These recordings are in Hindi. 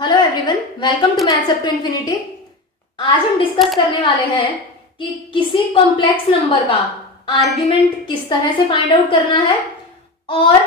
Hello everyone, welcome to maths up to infinity. आज हम डिस्कस करने वाले हैं कि किसी कॉम्प्लेक्स नंबर का आर्ग्यूमेंट किस तरह से फाइंड आउट करना है और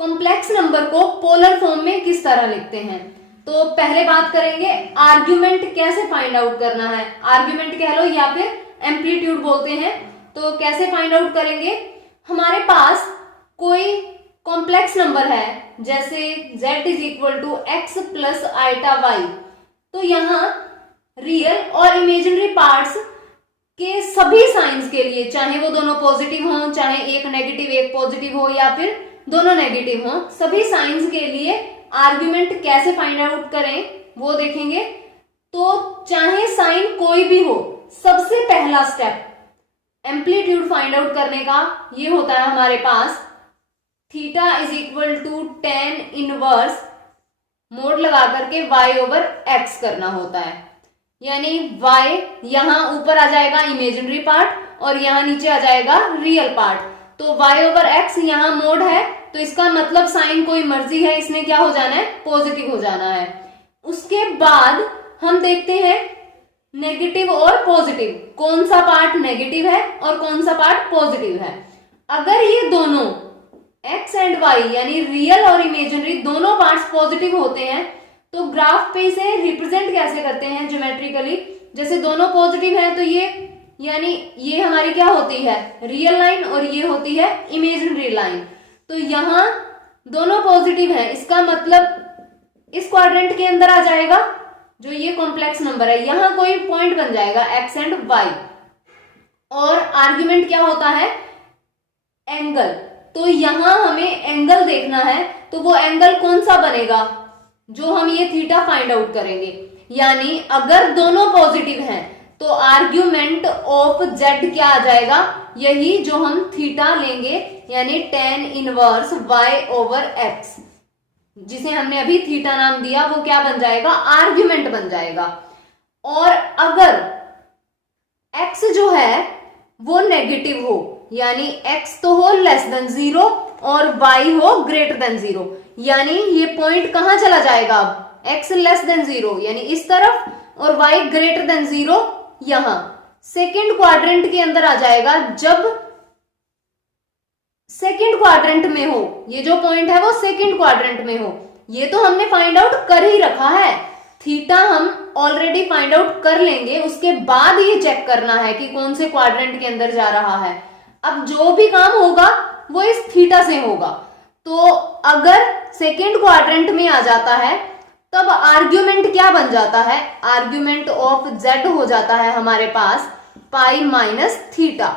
कॉम्प्लेक्स नंबर को पोलर फॉर्म में किस तरह लिखते हैं। तो पहले बात करेंगे आर्ग्यूमेंट कैसे फाइंड आउट करना है। आर्ग्यूमेंट कह लो या फिर एम्पलीट्यूड बोलते हैं। तो कैसे फाइंड आउट करेंगे, हमारे पास कोई कॉम्प्लेक्स नंबर है जैसे z is equal to x plus iota y. तो यहाँ रियल और इमेजिनरी पार्ट्स के सभी साइंस के लिए, चाहे वो दोनों पॉजिटिव हों, चाहे एक नेगेटिव एक पॉजिटिव हो या फिर दोनों नेगेटिव हों, सभी साइंस के लिए आर्ग्यूमेंट कैसे फाइंड आउट करें वो देखेंगे। तो चाहे साइन कोई भी हो, सबसे पहला स्टेप एम्पलीट्यूड फाइंड आउट करने का ये होता है हमारे पास theta is equal to tan inverse mod लगा करके y ओवर x करना होता है। यानी y यहां ऊपर आ जाएगा इमेजिनरी पार्ट और यहां नीचे आ जाएगा रियल पार्ट। तो y ओवर x यहां मोड है, तो इसका मतलब साइन कोई मर्जी है, इसने क्या हो जाना है, पॉजिटिव हो जाना है। उसके बाद हम देखते हैं नेगेटिव और पॉजिटिव, कौन सा पार्ट नेगेटिव है और कौन सा पार्ट पॉजिटिव है। अगर ये दोनों x एंड y यानी रियल और इमेजिनरी दोनों पार्ट्स पॉजिटिव होते हैं तो ग्राफ पे इसे रिप्रेजेंट कैसे करते हैं ज्योमेट्रिकली। जैसे दोनों पॉजिटिव हैं तो ये यानी ये हमारी क्या होती है, रियल लाइन, और ये होती है इमेजिनरी लाइन। तो यहां दोनों पॉजिटिव हैं, इसका मतलब इस क्वाड्रेंट के अंदर आ जाएगा जो ये कॉम्प्लेक्स नंबर है, यहां कोई पॉइंट बन जाएगा x एंड y। और आर्ग्यूमेंट क्या होता है, एंगल। तो यहां हमें एंगल देखना है, तो वो एंगल कौन सा बनेगा जो हम ये थीटा फाइंड आउट करेंगे। यानी अगर दोनों पॉजिटिव हैं तो आर्ग्यूमेंट ऑफ z क्या आ जाएगा, यही जो हम थीटा लेंगे, यानी tan inverse y over x, जिसे हमने अभी थीटा नाम दिया, वो क्या बन जाएगा, आर्ग्यूमेंट बन जाएगा। और अगर x जो है वो नेगेटिव हो, यानी x तो हो लेस देन 0 और y हो ग्रेटर देन 0, यानी ये पॉइंट कहां चला जाएगा, अब x लेस देन 0 यानी इस तरफ और y ग्रेटर देन 0 यहां सेकेंड क्वाड्रेंट के अंदर आ जाएगा। जब सेकेंड क्वाड्रेंट में हो, ये जो पॉइंट है वो सेकेंड क्वाड्रेंट में हो, ये तो हमने फाइंड आउट कर ही रखा है, थीटा हम ऑलरेडी फाइंड आउट कर लेंगे, उसके बाद ये चेक करना है कि कौन से क्वाड्रेंट के अंदर जा रहा है। अब जो भी काम होगा वो इस थीटा से होगा। तो अगर सेकेंड क्वाड्रेंट में आ जाता है तब आर्ग्यूमेंट क्या बन जाता है, आर्ग्यूमेंट ऑफ z हो जाता है हमारे पास पाई माइनस थीटा।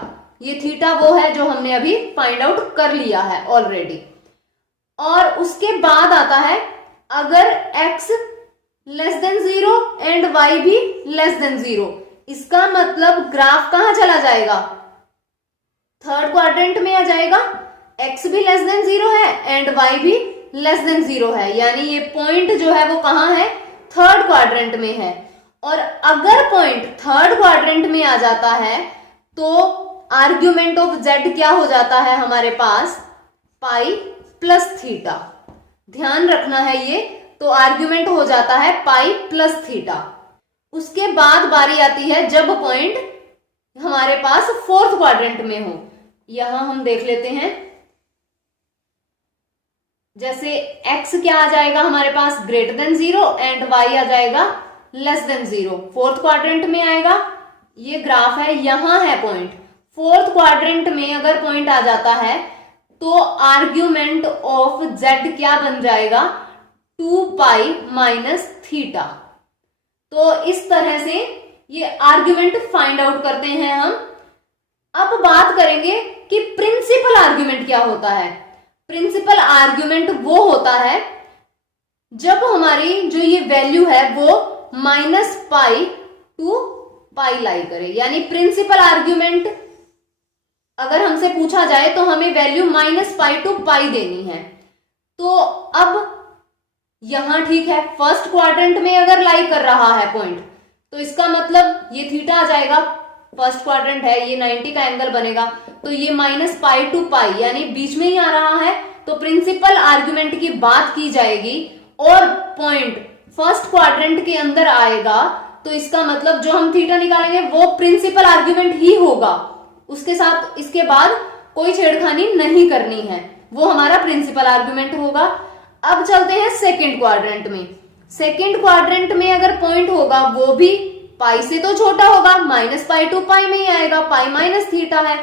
ये थीटा वो है जो हमने अभी फाइंड आउट कर लिया है ऑलरेडी। और उसके बाद आता है अगर x less than 0 and y भी लेस देन 0, इसका मतलब ग्राफ कहां चला जाएगा, थर्ड क्वाड्रेंट में आ जाएगा। x भी लेस देन 0 है एंड y भी लेस देन 0 है, यानी ये पॉइंट जो है वो कहां है, थर्ड क्वाड्रेंट में है। और अगर पॉइंट थर्ड क्वाड्रेंट में आ जाता है तो आर्ग्यूमेंट ऑफ z क्या हो जाता है हमारे पास, पाई प्लस थीटा। ध्यान रखना है ये, तो आर्ग्यूमेंट हो जाता है पाई प्लस थीटा। उसके बाद बारी आती है जब पॉइंट हमारे पास फोर्थ क्वाड्रेंट में हो। यहां हम देख लेते हैं, जैसे x क्या आ जाएगा हमारे पास, ग्रेटर देन 0 एंड y आ जाएगा लेस देन 0, फोर्थ क्वाड्रेंट में आएगा। ये ग्राफ है, यहां है पॉइंट, फोर्थ क्वाड्रेंट में अगर पॉइंट आ जाता है तो आर्ग्यूमेंट ऑफ z क्या बन जाएगा, 2 पाई माइनस थीटा। तो इस तरह से ये आर्ग्यूमेंट फाइंड आउट करते हैं हम। अब बात करेंगे कि प्रिंसिपल आर्ग्यूमेंट क्या होता है। प्रिंसिपल आर्ग्यूमेंट वो होता है जब हमारी जो ये वैल्यू है वो माइनस पाई टू पाई लाई करे। यानी प्रिंसिपल आर्ग्यूमेंट अगर हमसे पूछा जाए तो हमें वैल्यू माइनस पाई टू पाई देनी है। तो अब यहां ठीक है, फर्स्ट क्वाड्रेंट में अगर लाई कर रहा है पॉइंट तो इसका मतलब ये थीटा आ जाएगा, फर्स्ट क्वाड्रेंट है, ये 90 का एंगल बनेगा, तो ये माइनस पाई टू पाई यानी बीच में ही आ रहा है। तो प्रिंसिपल आर्ग्यूमेंट की बात की जाएगी और पॉइंट फर्स्ट क्वाड्रेंट के अंदर आएगा तो इसका मतलब जो हम थीटा निकालेंगे वो प्रिंसिपल आर्ग्यूमेंट ही होगा, उसके साथ इसके बाद कोई छेड़खानी नहीं करनी है, वो हमारा प्रिंसिपल आर्ग्यूमेंट होगा। अब चलते हैं सेकेंड क्वाड्रेंट में। सेकेंड क्वाड्रेंट में अगर पॉइंट होगा वो भी पाई से तो छोटा होगा, माइनस पाई टू पाई में ही आएगा, पाई माइनस थीटा है,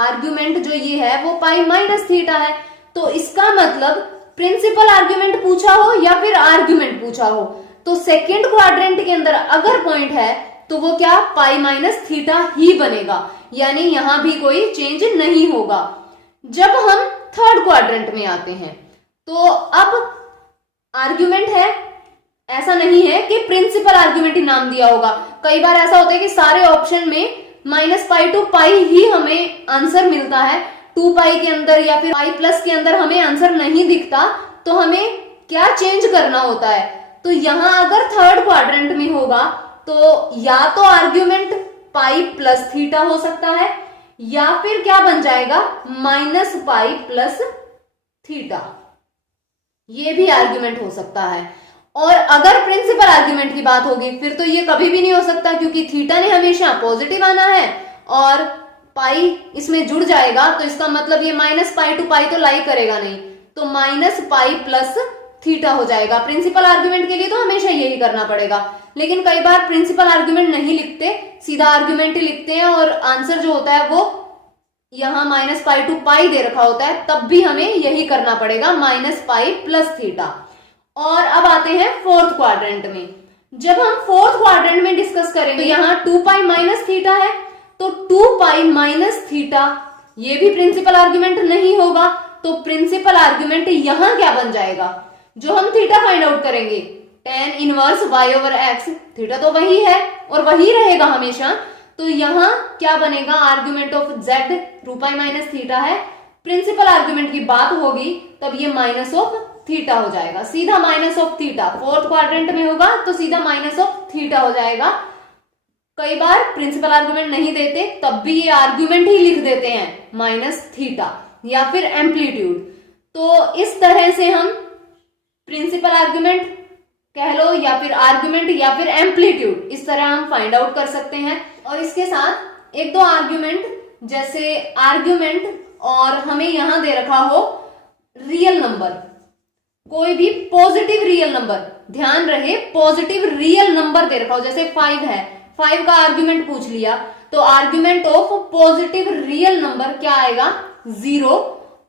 आर्ग्यूमेंट जो ये है वो पाई माइनस थीटा है। तो इसका मतलब प्रिंसिपल आर्ग्यूमेंट पूछा हो या फिर आर्ग्यूमेंट पूछा हो, तो सेकेंड क्वाड्रेंट के अंदर अगर पॉइंट है तो वो क्या पाई माइनस थीटा ही बनेगा, यानी यहां भी कोई चेंज नहीं होगा। जब हम थर्ड क्वाड्रेंट में आते हैं तो अब आर्ग्यूमेंट है, ऐसा नहीं है कि प्रिंसिपल आर्ग्यूमेंट ही नाम दिया होगा। कई बार ऐसा होता है कि सारे ऑप्शन में माइनस पाई टू पाई ही हमें आंसर मिलता है, 2 पाई के अंदर या फिर पाई प्लस के अंदर हमें आंसर नहीं दिखता, तो हमें क्या चेंज करना होता है। तो यहां अगर थर्ड क्वाड्रेंट में होगा तो या तो आर्ग्यूमेंट पाई प्लस थीटा हो सकता है या फिर क्या बन जाएगा माइनस पाई प्लस थीटा, ये भी आर्ग्यूमेंट हो सकता है। और अगर प्रिंसिपल आर्ग्यूमेंट की बात होगी फिर तो ये कभी भी नहीं हो सकता, क्योंकि थीटा ने हमेशा पॉजिटिव आना है और पाई इसमें जुड़ जाएगा, तो इसका मतलब ये माइनस पाई टू पाई तो लाई करेगा नहीं, तो माइनस पाई प्लस थीटा हो जाएगा। प्रिंसिपल आर्ग्यूमेंट के लिए तो हमेशा यही करना पड़ेगा, लेकिन कई बार प्रिंसिपल आर्ग्यूमेंट नहीं लिखते, सीधा आर्ग्यूमेंट ही लिखते हैं और आंसर जो होता है वो यहां माइनस पाई टू पाई दे रखा होता है, तब भी हमें यही करना पड़ेगा माइनस पाई प्लस थीटा। और अब आते हैं फोर्थ क्वाड्रेंट में। जब हम फोर्थ क्वाड्रेंट में डिस्कस करेंगे, यहाँ 2 पाई माइनस थीटा है, तो 2 पाई माइनस थीटा ये भी प्रिंसिपल आर्ग्यूमेंट नहीं होगा, तो प्रिंसिपल आर्ग्यूमेंट यहां क्या बन जाएगा, जो हम थीटा फाइंड आउट करेंगे tan inverse y over x, theta तो वही है और वही रहेगा हमेशा, तो यहां क्या बनेगा argument of z 2 pi minus theta है, प्रिंसिपल आर्ग्यूमेंट की बात होगी तब ये माइनस ऑफ थीटा हो जाएगा, सीधा minus of theta. Fourth quadrant में होगा तो सीधा माइनस ऑफ थीटा हो जाएगा। कई बार प्रिंसिपल आर्ग्यूमेंट नहीं देते तब भी ये आर्ग्यूमेंट ही लिख देते हैं माइनस थीटा या फिर एम्पलीट्यूड। तो इस तरह से हम प्रिंसिपल आर्ग्यूमेंट कह लो या फिर आर्ग्यूमेंट या फिर एम्पलीट्यूड, इस तरह हम फाइंड आउट कर सकते हैं। और इसके साथ एक दो आर्ग्यूमेंट, जैसे आर्ग्यूमेंट और हमें यहां दे रखा हो रियल नंबर, कोई भी पॉजिटिव रियल नंबर, ध्यान रहे पॉजिटिव रियल नंबर दे रखा हो, जैसे 5 है, 5 का आर्ग्यूमेंट पूछ लिया, तो argument of positive real number क्या आएगा 0,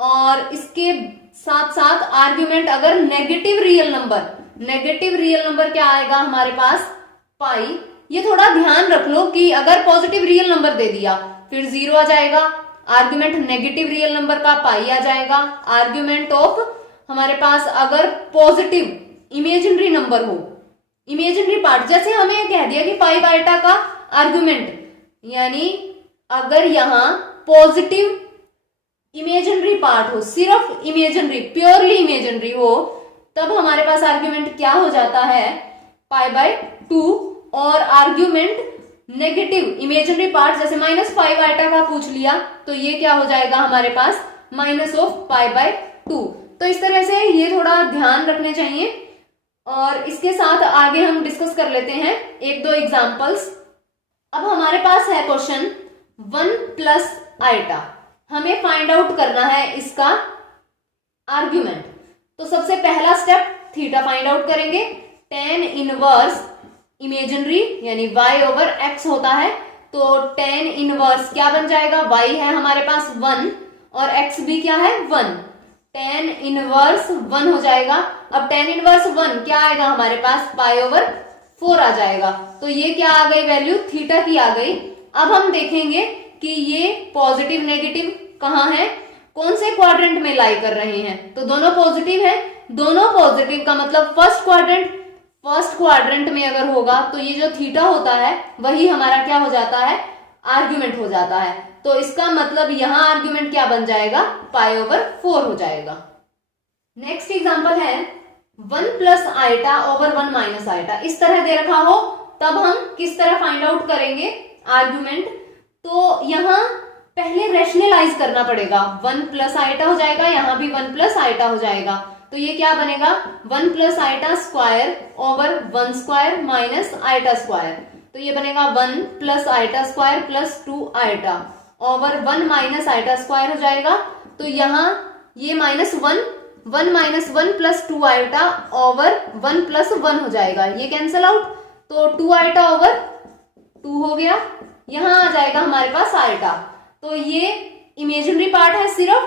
और इसके साथ साथ आर्ग्यूमेंट अगर नेगेटिव रियल नंबर क्या आएगा हमारे पास पाई। ये थोड़ा ध्यान रख लो कि अगर पॉजिटिव रियल नंबर दे दिया फिर 0 आ जाएगा, आर्ग्यूमेंट नेगेटिव रियल नंबर का पाई आ जाएगा, आर्ग्यूमेंट ऑफ हमारे पास अगर पॉजिटिव इमेजिनरी नंबर हो, इमेजिनरी पार्ट, जैसे हमें कह दिया कि पाई बाइटा का आर्ग्यूमेंट, यानी अगर यहां पॉजिटिव इमेजिनरी पार्ट हो, सिर्फ इमेजिनरी प्योरली इमेजिनरी हो, तब हमारे पास आर्ग्यूमेंट क्या हो जाता है पाई बाय 2, और आर्ग्यूमेंट नेगेटिव इमेजिनरी पार्ट जैसे माइनस पाई बाइटा का पूछ लिया तो ये क्या हो जाएगा हमारे पास माइनस ऑफ पाई बाय 2। तो इस तरह से ये थोड़ा ध्यान रखने चाहिए। और इसके साथ आगे हम डिस्कस कर लेते हैं एक दो एग्जांपल्स। अब हमारे पास है क्वेश्चन 1 प्लस आइटा, हमें फाइंड आउट करना है इसका आर्ग्यूमेंट। तो सबसे पहला स्टेप थीटा फाइंड आउट करेंगे, tan इनवर्स इमेजिनरी यानी y ओवर x होता है, तो tan इनवर्स क्या बन जाएगा, y है हमारे पास 1 और x भी क्या है 1, tan इनवर्स 1 हो जाएगा। अब tan इनवर्स 1 क्या आएगा हमारे पास पाई ओवर 4 आ जाएगा, तो ये क्या आ गई वैल्यू थीटा की आ गई। अब हम देखेंगे कि ये पॉजिटिव नेगेटिव कहाँ है, कौन से क्वाड्रेंट में लाई कर रहे हैं, तो दोनों पॉजिटिव है, दोनों पॉजिटिव का मतलब फर्स्ट क्वाड्रेंट में अगर होगा तो ये जो थीटा होता है वही हमारा क्या हो जाता है आर्ग्यूमेंट हो जाता है, तो इसका मतलब यहां आर्ग्यूमेंट क्या बन जाएगा पाई ओवर 4 हो जाएगा। नेक्स्ट एग्जांपल है 1 plus iota over 1 minus iota, इस तरह दे रखा हो तब हम किस तरह फाइंड आउट करेंगे आर्ग्यूमेंट, तो यहां पहले रेशनलाइज करना पड़ेगा, 1 प्लस आइटा हो जाएगा, यहां भी 1 प्लस आइटा हो जाएगा, तो ये क्या बनेगा 1 plus iota square over 1 square minus iota square. तो ये बनेगा 1 plus iota square plus 2 iota over 1 minus iota square हो जाएगा। तो यहाँ ये -1 1 minus 1 plus 2 iota over 1 plus 1 हो जाएगा, ये कैंसल आउट। तो 2 आइटा ओवर 2 हो गया, यहां आ जाएगा हमारे पास आइटा। तो ये इमेजिनरी पार्ट है सिर्फ,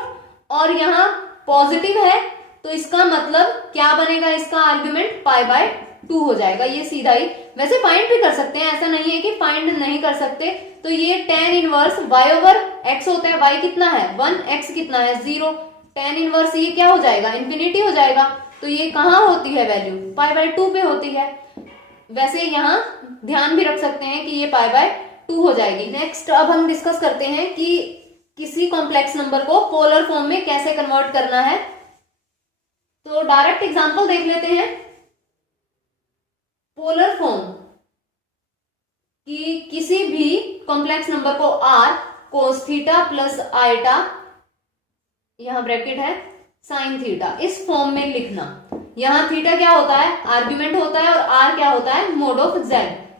और यहाँ पॉजिटिव है, तो इसका मतलब क्या बनेगा, इसका आर्ग्यूमेंट π/2 हो जाएगा। ये सीधा ही, वैसे फाइंड भी कर सकते हैं, ऐसा नहीं है कि फाइंड नहीं कर सकते। तो ये tan inverse y over x होता है, y कितना है 1, x कितना है 0, tan इनवर्स ये क्या हो जाएगा इंफिनिटी हो जाएगा। तो ये कहाँ होती है वैल्यू π/2 पे होती है। वैसे यहाँ ध्यान भी रख सकते हैं कि ये π/2 हो जाएगी। नेक्स्ट अब हम डिस्कस करते हैं कि किसी कॉम्प्लेक्स नंबर को पोलर फॉर्म में कैसे कन्वर्ट करना है। तो डायरेक्ट एग्जांपल देख लेते हैं। पोलर फॉर्म कि किसी भी कॉम्प्लेक्स नंबर को r cos theta plus iota, यहां ब्रैकेट है, साइन थीटा, इस फॉर्म में लिखना। यहां थीटा क्या होता है आर्ग्यूमेंट होता है, और r क्या होता है मोड ऑफ z,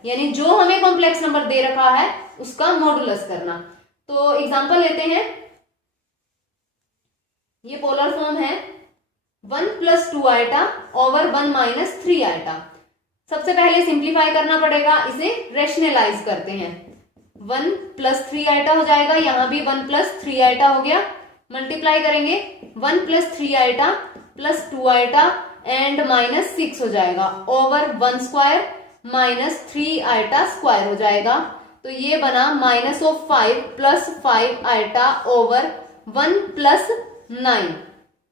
यानी जो हमें कॉम्प्लेक्स नंबर दे रखा है उसका मॉडुलस करना। तो एग्जांपल लेते हैं, ये पोलर फॉर्म है 1 plus 2 iota over 1 minus 3 iota. सबसे पहले सिंप्लीफाई करना पड़ेगा, इसे रेशनलाइज करते हैं। 1 प्लस 3 आइटा हो जाएगा, यहां भी 1 प्लस 3 आइटा हो गया, मल्टीप्लाई करेंगे 1 plus 3 iota plus 2 iota and -6 हो जाएगा over 1 square minus 3 iota square हो जाएगा। तो ये बना -5 प्लस 5 आइटा ओवर 1 प्लस 9।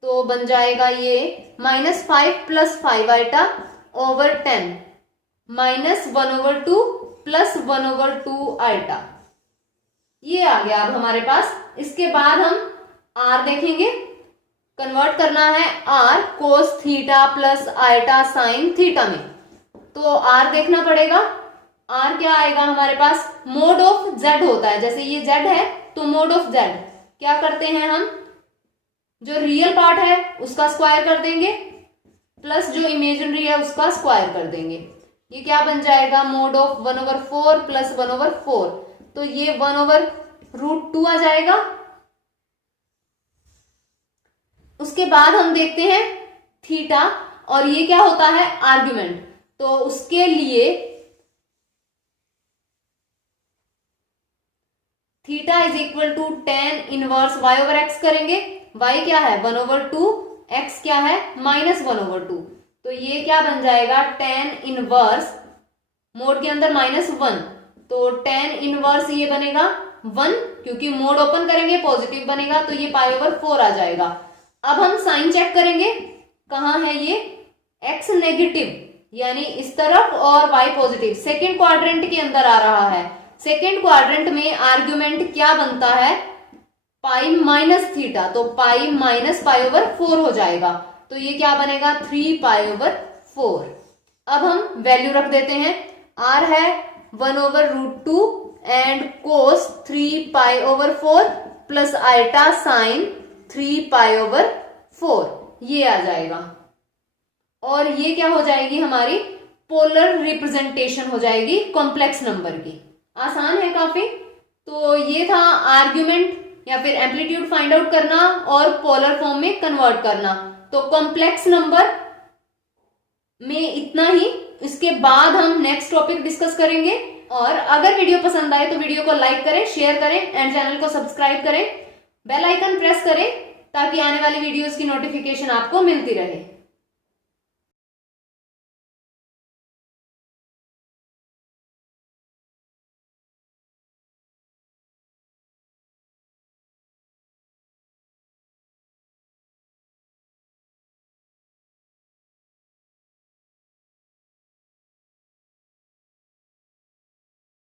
तो बन जाएगा ये -5 plus 5 iota over 10 -1/2 plus 1/2 iota, ये आ गया अब हमारे पास। इसके बाद हम r देखेंगे, कन्वर्ट करना है r cos theta plus iota sine theta में। तो r देखना पड़ेगा, r क्या आएगा हमारे पास मोड ऑफ z होता है, जैसे ये z है तो मोड ऑफ z क्या करते हैं हम, जो रियल पार्ट है उसका स्क्वायर कर देंगे प्लस जो इमेजिनरी है उसका स्क्वायर कर देंगे। ये क्या बन जाएगा मोड ऑफ 1/4 प्लस 1/4। तो ये 1/√2 आ जाएगा। उसके बाद हम देखते हैं थीटा, और ये क्या होता है आर्ग्यूमेंट। तो उसके लिए theta is equal to tan inverse y over x करेंगे। y क्या है 1/2, x क्या है -1/2। तो ये क्या बन जाएगा tan इनवर्स, मोड के अंदर -1, तो tan इनवर्स ये बनेगा 1, क्योंकि मोड ओपन करेंगे पॉजिटिव बनेगा, तो ये π/4 आ जाएगा। अब हम साइन चेक करेंगे, कहाँ है ये x नेगेटिव यानी इस तरफ और y पॉजिटिव, सेकेंड क्वाड्रेंट के अंदर आ रहा है। सेकेंड क्वाड्रेंट में आर्ग्यूमेंट क्या बनता है पाई माइनस थीटा, तो पाई माइनस π/4 हो जाएगा। तो ये क्या बनेगा 3π/4। अब हम वैल्यू रख देते हैं, r है 1/√2 and cos 3π/4 plus iota sine 3π/4, ये आ जाएगा। और ये क्या हो जाएगी हमारी पोलर रिप्रेजेंटेशन हो जाएगी कॉम्प्लेक्स नंबर की। आसान है काफी। तो ये था आर्ग्यूमेंट या फिर एम्पलीट्यूड फाइंड आउट करना और पोलर फॉर्म में कन्वर्ट करना। तो कॉम्प्लेक्स नंबर में इतना ही, इसके बाद हम नेक्स्ट टॉपिक डिस्कस करेंगे। और अगर वीडियो पसंद आए तो वीडियो को लाइक करें, शेयर करें एंड चैनल को सब्सक्राइब करें, बेल आइकन प्रेस करें ताकि आने वाली वीडियोस की नोटिफिकेशन आपको मिलती रहे।